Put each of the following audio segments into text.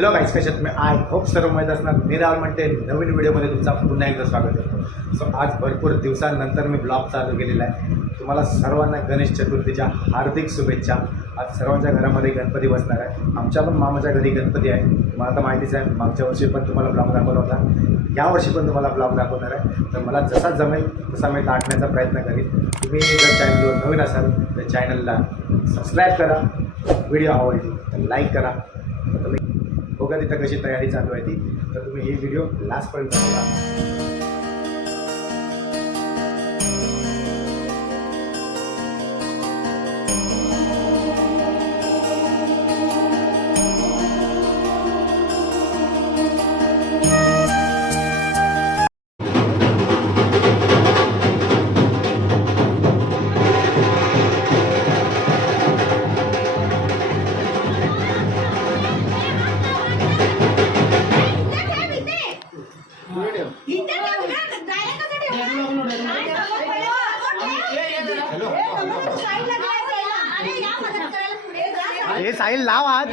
Hello गाईस, कशात तुम्ही? I hope सर्व माहीत असणार. मी राहुल म्हणते नवीन व्हिडिओमध्ये तुमचा पुन्हा एकदा स्वागत करतो. सो आज भरपूर दिवसांनंतर मी ब्लॉग चालू केलेला आहे. तुम्हाला सर्वांना गणेश चतुर्थीच्या हार्दिक शुभेच्छा. आज सर्वांच्या घरामध्ये गणपती बसणार आहे. आमच्या पण मामाच्या घरी गणपती आहे. मला आता माहितीच आहे, मागच्या वर्षी पण तुम्हाला ब्लॉग दाखवला होता, यावर्षी पण तुम्हाला ब्लॉग दाखवणार आहे. तर मला जसा जमेल तसा मी टाकण्याचा प्रयत्न करीन. तुम्ही जर चॅनलवर नवीन असाल तर चॅनलला सबस्क्राईब करा. व्हिडिओ आवडली तर लाईक करा. तुम्ही बघा तिथं कशी तयारी चालू आहे ती. तर तुम्ही ही व्हिडिओ लास्टपर्यंत बघा. हे साहिल लाव आज.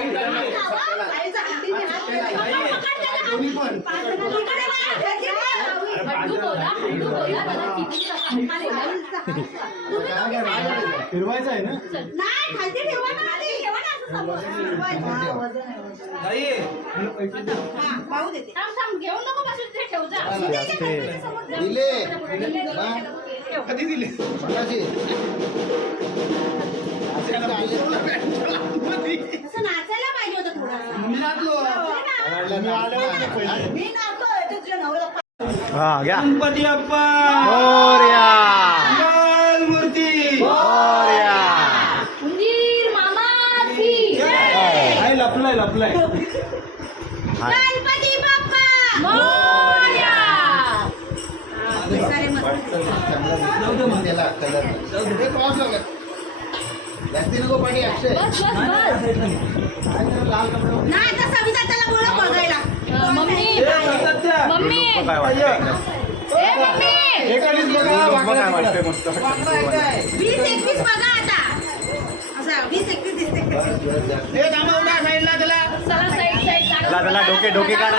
फिरवायचं आहे ना? कधी दिले? नाचायला पाहिजे होतं हा घ्या. गणपती बाप्पा मोरया. मूर्ती मोरया. लपलाय लपलाय. गणपती बाप्पा मोरया. नाही तर सविता त्याला बोला बघायला. मम्मी काय वाटतं? काय वाटतंय? मस्त 20-21 बघा आता. असं 20-21 दिसते. त्याला डोके काढा.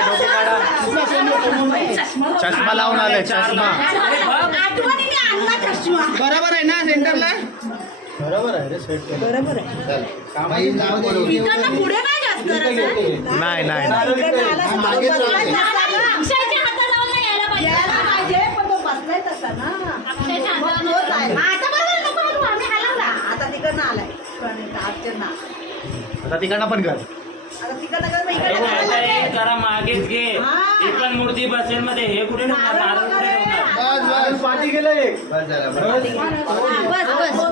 चष्मा लावून आले. चष्मा आठवणीने आणला चष्मा. बरोबर आहे ना सेंटरला? बरोबर आहे रे. सेट बरोबर आहे. इकडनं पुढे नाही जास्त जरासं. नाही इकडनं आला अक्षयच्या हातात जाऊन नाही यायला पाहिजे. पण तो बसलाय तसा ना. आता बरोबर नको आलो, आम्ही हलवला. आता तिकडनं आलाय अर्चना. आता तिकडनं पण कर. आता तिकडनं कर, मग इकडनं जरा मागेच घे. ही पण मूर्ती बसेल मध्ये. हे कुठे ठेवणार? पाठी गेलं एक. बस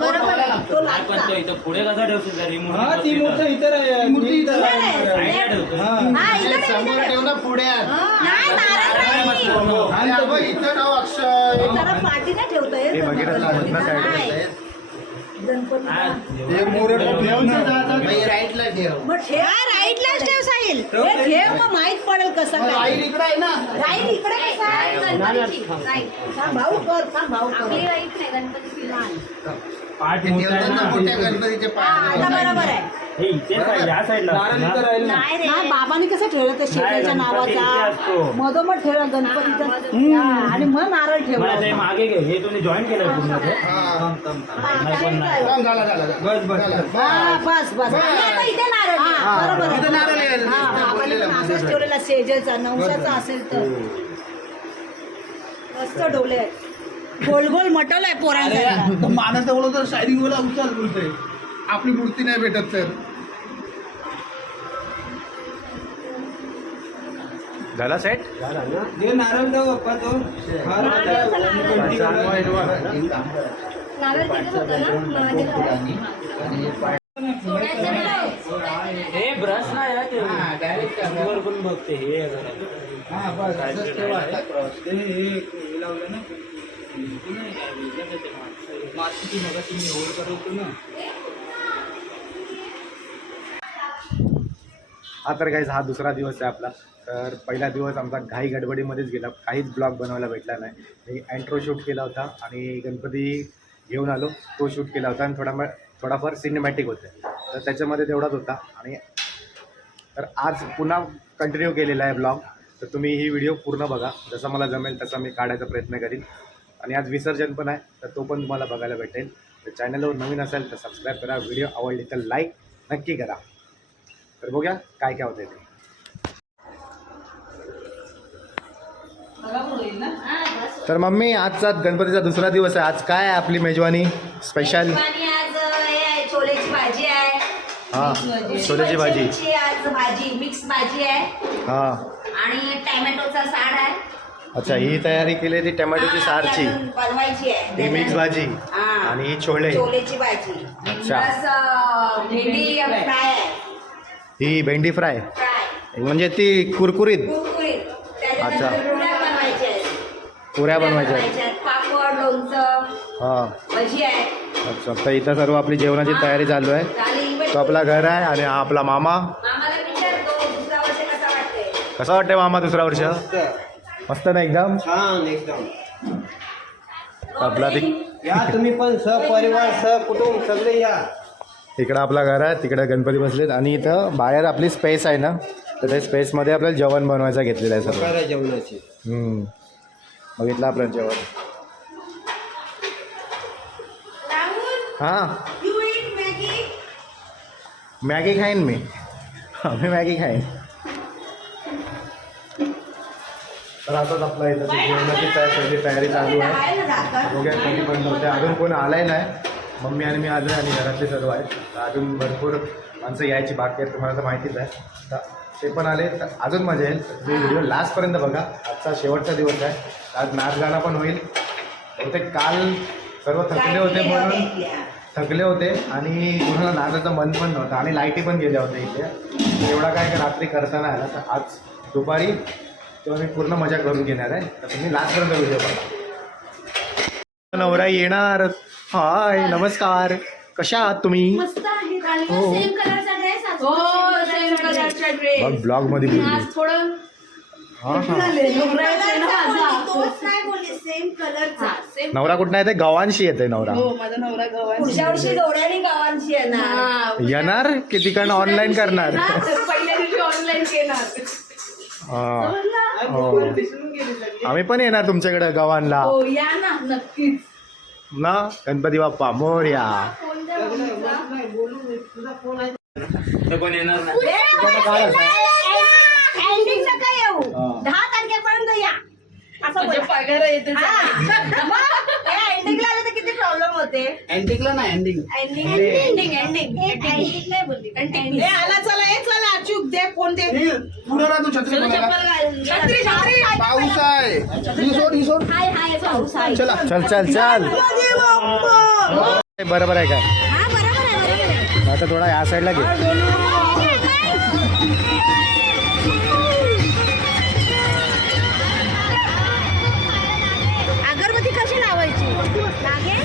बरोबर आहे. तो पण तो इथं पुढे कसा ठेवशील तरी ती मूर्ती इतर आहे. मूर्ती इतर साईडला ठेवतो. हा, इकडे ठेव ना पुढ्यात. नाही, नारळ नाही. इथं ठेव अक्षय. जरा पाठी नाही ठेवतोय. हे बघितलं मधनं साईड. गणपती हे मोरे राईटला ठेव. मग ठेव. राईटलाच ठेव साहिल. हे ठेव, मग माहित पडेल कसं काय. राईट इकडे आहे ना. राईट इकडे कसं आहे? थांब, भाऊ कर. पाठ ते मोठा आहे ठेवतात ना ना. मोठ्या गणपतीचे हा, आता बरोबर आहे. हे इथेच आहे, या साईडला असतं ना. नाही रे, बाबांनी कसं ठेवलं ते शेतीच्या गणपती इथे नावाचा असतो. मधोमध ठेवला गणपतीचा. आणि मग नारळ ठेवला. मला ते मागे घे. हे तुम्ही जॉईन केलंय पूर्ण ते? नाही पण नाही. झाला. बस बस. हा, बस. आणि आता इथे नारळ. हा, बरोबर आहे. इथे नारळ आहे. हा, बाबांनी पण असंच ठेवलेला सेजेचा नवसाचा असेल तर. मस्त डोले आहेत. गोल गोल मटवलाय पोरांचा. माणूस बोलतो शायरिंग बोला उचल बोलतोय. आपली मूर्ती नाही भेटत तर. झाला सेट. जे नारळ देऊ बाप्पा तो. हे ब्रश नाही आहे ते. डायरेक्ट वर पण बघते हे आहे जरा. हा बस असंच ठेवा. ते हे लावलं ना. मातीची मग तुम्ही होल करतो ना. हा तर गाईज हा दुसरा दिवस आहे आपला. तर पहिला दिवस आमचा घाई गडबडीमध्येच गेला, काहीच ब्लॉग बनवायला भेटला नाही. मी अँट्रो शूट केला होता आणि गणपती घेऊन आलो तो शूट केला होता आणि थोडाफार सिनेमॅटिक होते, तर त्याच्यामध्ये तेवढाच होता. आणि तर आज पुन्हा कंटिन्यू केलेला आहे ब्लॉग. तर तुम्ही ही व्हिडिओ पूर्ण बघा, जसं मला जमेल तसा मी काढायचा प्रयत्न करीन. आणि आज विसर्जन पण आहे, तर तो पण तुम्हाला बघायला भेटेल. तर चॅनलवर नवीन असेल तर सबस्क्राईब करा, व्हिडिओ आवडली तर लाईक नक्की करा. तर बघूया काय काय होतं ते. तर मम्मी, आजचा गणपतीचा दुसरा दिवस आहे. आज काय आहे आपली मेजवानी स्पेशल? आणि आज हे आहे, छोलेची भाजी आहे. हां, छोलेची भाजी. मिरचीची आज भाजी, मिक्स भाजी आहे. हां, आणि टॅमॅटोचा साड आहे. अच्छा, ही तयारी केली ती टोमॅटोची सारची, अजून बनवायची आहे. ही मिक्स भाजी हां. आणि ही छोले. छोलेची भाजी. अच्छा. प्लस भेंडी फ्राय आहे. ही भेंडी फ्राय फ्राय म्हणजे ती कुरकुरीत कुरकुरीत. अच्छा. त्याच्यानंतर पुऱ्या बनवायच्या आहेत. पुऱ्या बनवायच्या. आहेत. पापड, लोणचं, हां, भजी आहे. अच्छा. तर इथं सर्व आपली जेवणाची तयारी चालू आहे. झाली. तो आपला घर आहे आणि हा आपला मामा. मामाला विचारतो दुसरा वर्ष कसा वाटते. कसं वाटतंय मामा दुसरा वर्ष? मस्त ना एकदम. छान एकदम. आपला या तुम्ही पण सहपरिवार सहकुटुंब सगळे या. इकडं आपला घर आहे, तिकडे गणपती बसलेत आणि इथं बाहेर आपली स्पेस आहे ना, तर त्या स्पेसमध्ये आपल्याला जेवण बनवायचं घेतलेलं आहे सर्व. प्रकार आहे जेवणाची. बघितलं आपलं जेवण. राहुल, हां, you eat Maggi? मॅगी खाईन मी. मी मॅगी खाईन. तर आताच आपला इथं जेवणाची सगळी तयारी चालू आहे. बाहेर जातात. बघूया कधी बंद होते. अजून कोण आलाय नाही. मम्मी आणि मी आलो आणि घरातले सर्व आहेत. तर अजून भरपूर माणसं यायची बाकी आहेत, तुम्हाला तर माहितीच आहे. तर ते पण आले तर अजून मजा येईल. तर तुम्ही व्हिडिओ लास्टपर्यंत बघा. आजचा शेवटचा दिवस आहे. आज नाच गाणं पण होईल. बहुतेक काल सर्व थकले होते आणि कुणाला नाचायचं मन पण नव्हतं आणि लाईटी पण गेल्या होत्या इथे. एवढा काय रात्री करताना आला. तर आज दुपारी तेव्हा मी पूर्ण मजा करून घेणार आहे. तर तुम्ही लास्टपर्यंत व्हिडिओ बघा. नवरा येणार. हाय, नमस्कार. कशा आहात तुम्ही? मस्त आहे. हो. सेम कलरचा ड्रेस. हो, सेम कलरचा ड्रेस. ब्लॉग मध्ये बोलली. आज थोडं हां हां. तोच नाही बोलली, सेम कलरचा. नवरा कुठं आहे? ते गव्हाणशी येते नवरा. पुढच्या वर्षी दोड्याने गावांची येणार. येणार की तिकडनं ऑनलाईन करणार? पहिल्या दिवशी ऑनलाईन केणार. हां, हो. आम्ही पण येणार तुमच्याकडे गव्हाणला हो, या ना नक्कीच. ना. गणपती बाप्पा मोरया. पण येणार नाही. एंडिंग नका येऊ. 10 तारखेपर्यंत या. असं म्हणजे बोला. पगार येते एंडिंगला आले तर किती प्रॉब्लेम होते. एंडिंगला ना एंडिंग. एंडिंग नाही बोलली. ए, आला चला ए चला चूक दे फोन दे पुढे राहतो छत्री बघायला. छत्री छत्री पाऊस आहे. ही सोड. हाय हाय पाऊस आहे. चला. चल चल चल. बरोबर आहे काय? हा बरोबर आहे. आता थोडा या साईडला घे. अगरबत्ती कशी लावायची लागेल.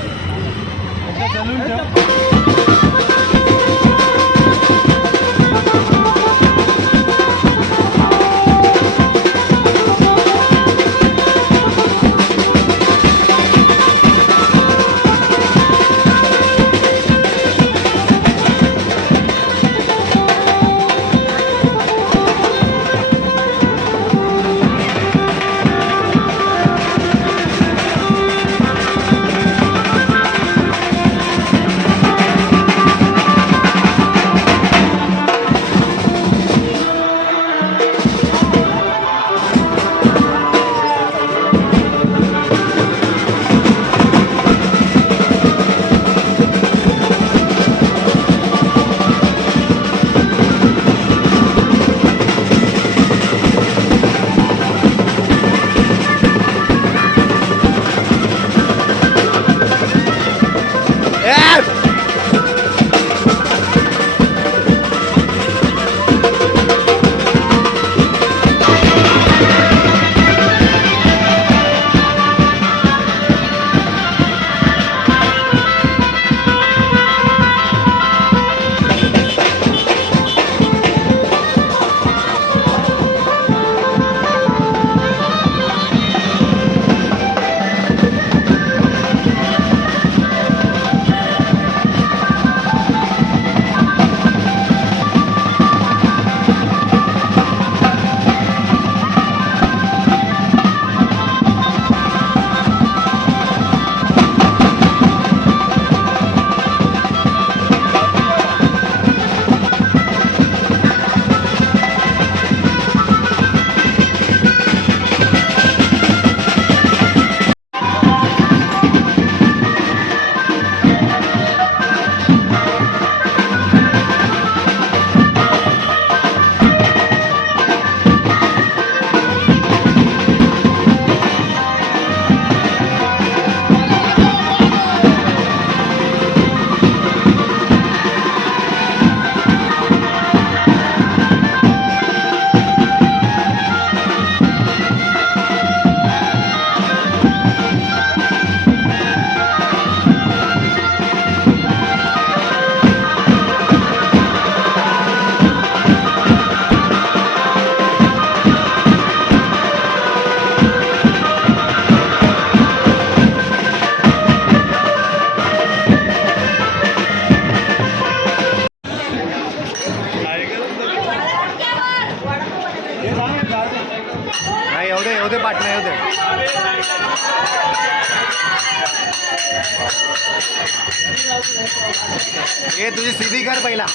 हे तुझी सीधी कर पहिला.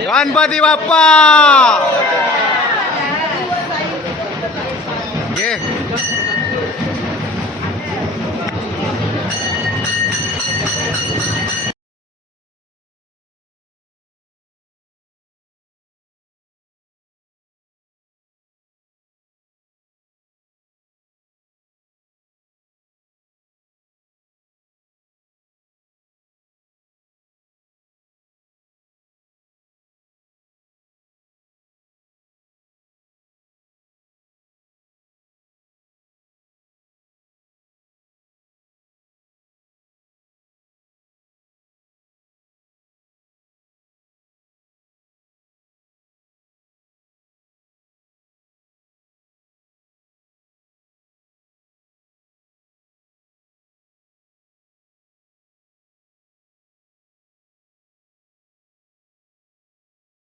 गणपती बाप्पा घे.